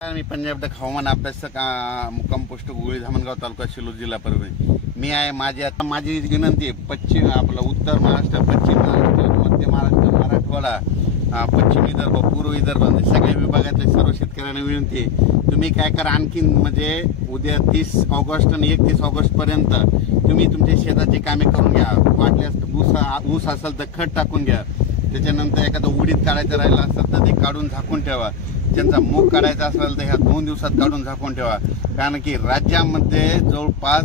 मी Punjab duck हवामान अभ्यासक मुक्काम पोस्ट गुळी धामणगाव तालुका शिरूर जिल्हा परभणी मी आहे। माझी विनंती आहे पश्चिम आपला उत्तर महाराष्ट्र, पश्चिम महाराष्ट्र, मध्य महाराष्ट्र, मराठवाडा, पश्चिम विदर्भ, पूर्व विदर्भ सगळ्या विभागातल्या सर्व शेतकऱ्यांना विनंती आहे, तुम्ही काय करा आणखीन म्हणजे उद्या 30 ऑगस्ट आणि 31 ऑगस्ट पर्यंत तुम्ही तुमच्या शेताची कामे करून घ्या। वाटल्यास ऊस असेल तर खत टाकून घ्या। त्याच्यानंतर एखादं उडीद काढायचं राहिलं असेल तर ते काढून झाकून ठेवा। ज्यांचा मूग काढायचा असेल तर ह्या 2 दिवसात काढून झाकून ठेवा। कारण की राज्यामध्ये जवळपास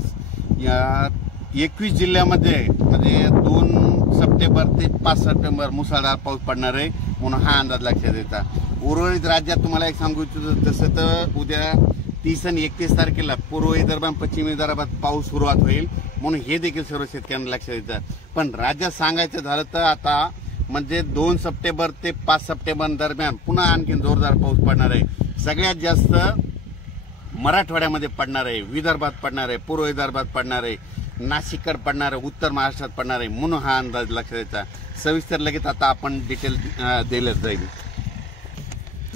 21 जिल्ह्यामध्ये म्हणजे 2 सप्टेंबर ते 5 सप्टेंबर मुसळधार पाऊस पडणार आहे म्हणून हा अंदाज लक्षात येता। उर्वरित राज्यात तुम्हाला एक सांगू इच्छितो तसं तर उद्या 30 आणि 31 तारखेला पूर्व विदर्भ आणि पश्चिम विदर्भात पाऊस सुरुवात होईल म्हणून हे देखील सर्व शेतकऱ्यांना लक्षात येतं। पण राज्यात सांगायचं झालं तर आता म्हणजे 2 सप्टेंबर ते 5 सप्टेंबर दरम्यान पुन्हा आणखी जोरदार पाऊस पडणार आहे। सगळ्यात जास्त मराठवाड्यामध्ये पडणार आहे, विदर्भात पडणार आहे, पूर्व विदर्भात पडणार आहे, नाशिककडे पडणार आहे, उत्तर महाराष्ट्रात पडणार आहे म्हणून हा अंदाज लक्षात येता। सविस्तर लगेच आता आपण डिटेल दिलेच जाईल।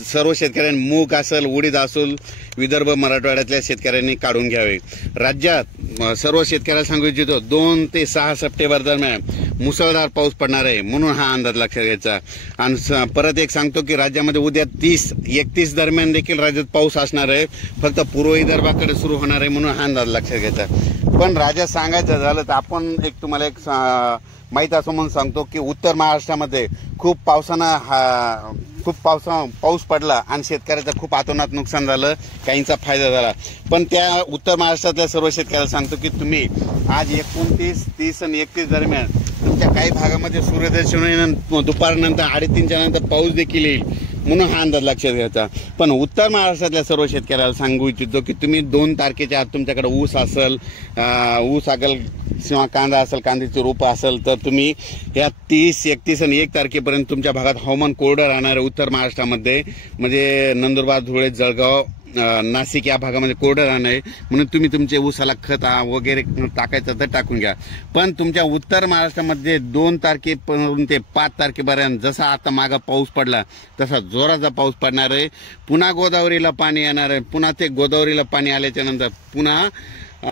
सर्व शेतकऱ्यांनी मूग असेल, उडीद असेल, विदर्भ मराठवाड्यातल्या शेतकऱ्यांनी काढून घ्यावे। राज्यात सर्व शेतकऱ्यांना सांगू इच्छितो 2 ते 6 सप्टेंबर दरम्यान मुसळधार पाऊस पडणार आहे म्हणून हा अंदाज लक्षात घ्यायचा। आणि परत एक सांगतो की राज्यामध्ये उद्या 30-31 दरम्यान देखील राज्यात पाऊस असणार आहे, फक्त पूर्व विदर्भाकडे सुरू होणार आहे म्हणून हा अंदाज लक्षात घ्यायचा। पण राज्यात सांगायचं झालं तर आपण तुम्हाला एक माहिती असं म्हणून सांगतो की उत्तर महाराष्ट्रामध्ये खूप पाऊस पडला आणि शेतकऱ्याचं खूप अतोनात नुकसान झालं, काहींचा फायदा झाला। पण त्या उत्तर महाराष्ट्रातल्या सर्व शेतकऱ्याला सांगतो की तुम्ही आज 29, 30 आणि 31 दरम्यान तुमच्या काही भागामध्ये सूर्यदर्शन दुपारनंतर 3:30च्या नंतर पाऊस देखील येईल म्हणून हा अंदाज लक्षात घ्यायचा। पण उत्तर महाराष्ट्रातल्या सर्व शेतकऱ्याला सांगू इच्छितो की तुम्ही 2 तारखेच्या आत तुमच्याकडे ऊस असेल किंवा कांदा असेल, कांद्याची रोपं असेल तर तुम्ही या 30, 31 आणि 1 तारखेपर्यंत तुमच्या भागात हवामान कोरडं राहणार आहे। उत्तर महाराष्ट्रामध्ये म्हणजे नंदुरबार, धुळे, जळगाव, नाशिक या भागामध्ये कोरडं राहणार आहे म्हणून तुम्ही तुमच्या ऊसाला खत वगैरे टाकायचं तर टाकून घ्या। पण तुमच्या उत्तर महाराष्ट्रामध्ये 2 तारखेपासून ते 5 तारखेपर्यंत जसा आता मागं पाऊस पडला तसा जोराचा पाऊस पडणार आहे। पुन्हा गोदावरीला पाणी येणार आहे, पुन्हा ते गोदावरीला पाणी आल्याच्या नंतर पुन्हा